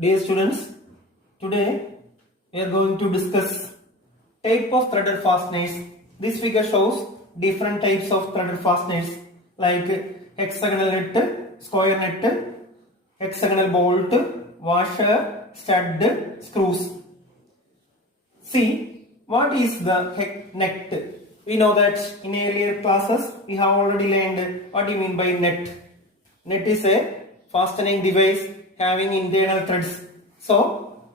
Dear students, today we are going to discuss type of threaded fasteners. This figure shows different types of threaded fasteners like hexagonal nut, square nut, hexagonal bolt, washer, stud, screws. See, what is the nut? We know that in earlier classes we have already learned what do you mean by nut. Nut is a fastening device having internal threads. So,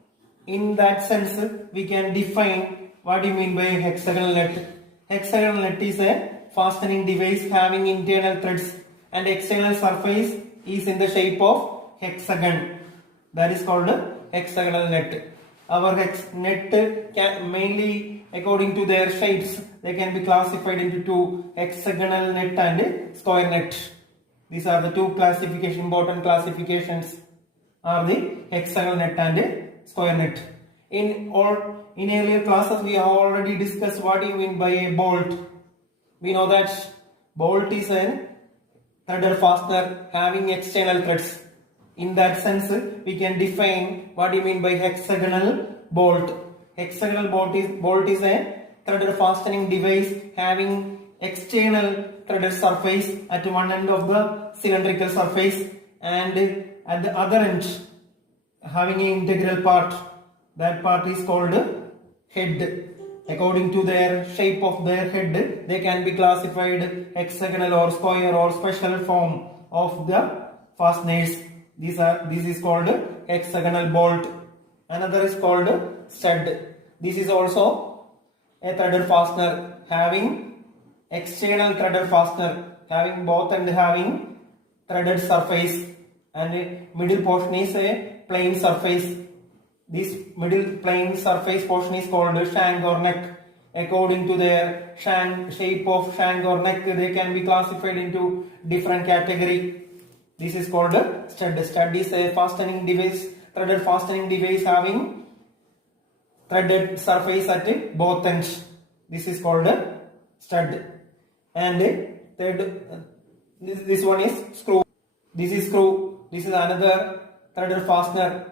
in that sense, we can define what do you mean by hexagonal nut. Hexagonal nut is a fastening device having internal threads and external surface is in the shape of hexagon. That is called hexagonal nut. Our nut can mainly according to their shapes, they can be classified into two: hexagonal nut and square nut. These are the two important classifications are the hexagonal nut and square nut. In earlier classes we have already discussed what do you mean by a bolt. We know that bolt is a threaded fastener having external threads. In that sense, we can define what do you mean by hexagonal bolt. Hexagonal bolt is a threaded fastening device having external threaded surface at one end of the cylindrical surface and at the other end having an integral part. That part is called head. According to their shape of their head, they can be classified hexagonal or square or special form of the fasteners. This is called hexagonal bolt. Another is called stud. This is also a threaded fastener having external threaded fastener having both and having threaded surface, and middle portion is a plain surface. This middle plain surface portion is called shank or neck. According to their shape of shank or neck, they can be classified into different category. This is called stud. Stud is a fastening device, threaded fastening device having threaded surface at both ends. This is called stud. And third, this one is screw. This is screw. This is another threaded fastener.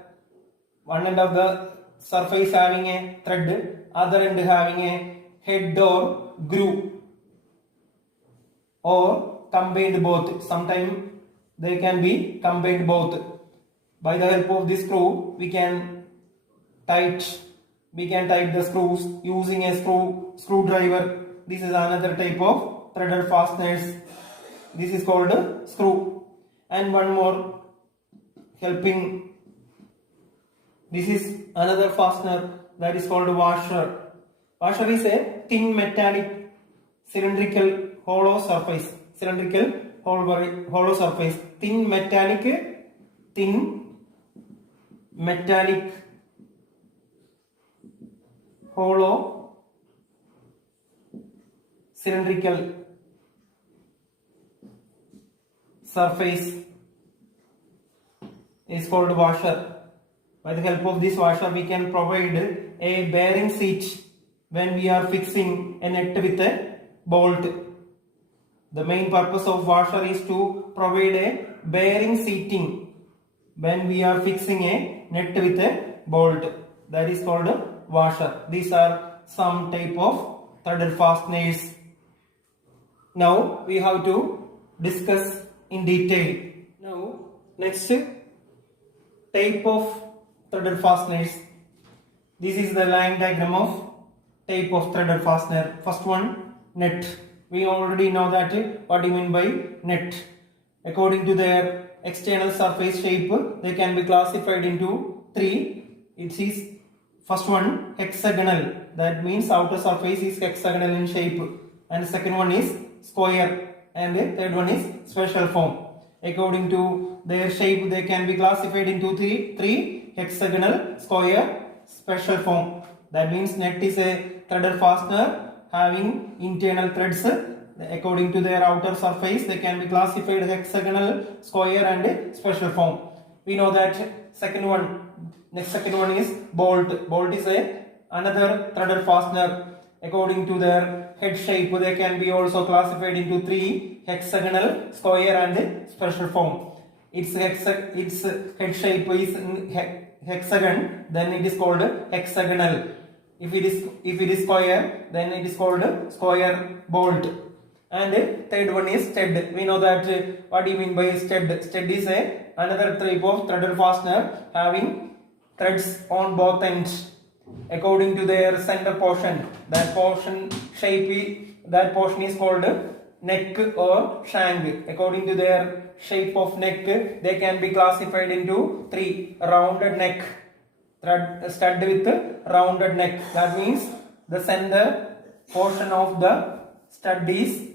One end of the surface having a thread, other end having a head or groove, or combined both. Sometimes they can be combined both. By the help of this screw, we can tighten the screws using a screwdriver. This is another type of threaded fasteners. This is called screw. And one more helping. This is another fastener that is called washer. Washer is a thin metallic cylindrical hollow surface. Hollow surface. Thin metallic hollow cylindrical surface is called washer. By the help of this washer, we can provide a bearing seat when we are fixing a nut with a bolt. The main purpose of washer is to provide a bearing seating when we are fixing a nut with a bolt. That is called a washer. These are some type of threaded fasteners. Now we have to discuss in detail. Now next type of threaded fasteners. This is the line diagram of type of threaded fastener. First one, nut. We already know that what do you mean by nut. According to their external surface shape, they can be classified into three. It is first one hexagonal. That means outer surface is hexagonal in shape. And second one is square. And the third one is special form. According to their shape, they can be classified into three: hexagonal, square, special form. That means nut is a threaded fastener having internal threads. According to their outer surface, they can be classified hexagonal, square and special form. We know that second one is bolt. Bolt is another threaded fastener. According to their head shape, they can be also classified into three: hexagonal, square and special form. Its head shape is hexagon, then it is called hexagonal. If it is square, then it is called square bolt. And third one is stud. We know that what do you mean by stud? Stud is another type of threaded fastener having threads on both ends according to their center portion. That portion is called neck or shank. According to their shape of neck, they can be classified into three: rounded neck, stud with rounded neck. That means the center portion of the stud is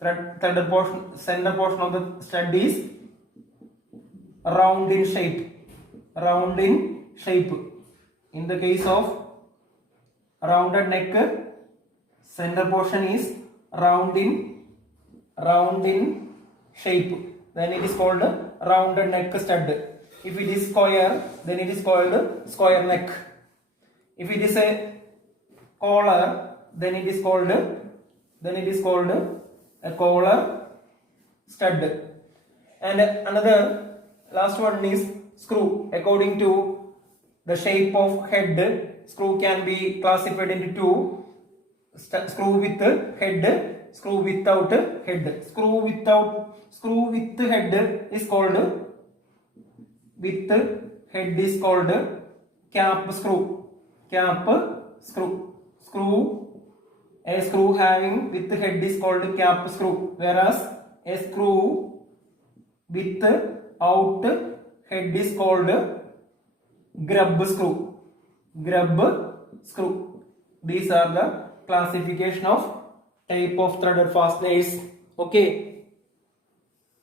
center portion of the stud is round in shape. Round in shape. In the case of rounded neck, center portion is round in shape. Then it is called rounded neck stud. If it is square, then it is called square neck. If it is a collar, then it is called a collar stud. And another last one is screw. According to the shape of head, screw can be classified into two: screw with head, screw without head. Screw with head is called cap screw. A screw having with head is called cap screw, whereas a screw without head is called grub screw. These are the classification of type of threaded fasteners. Okay.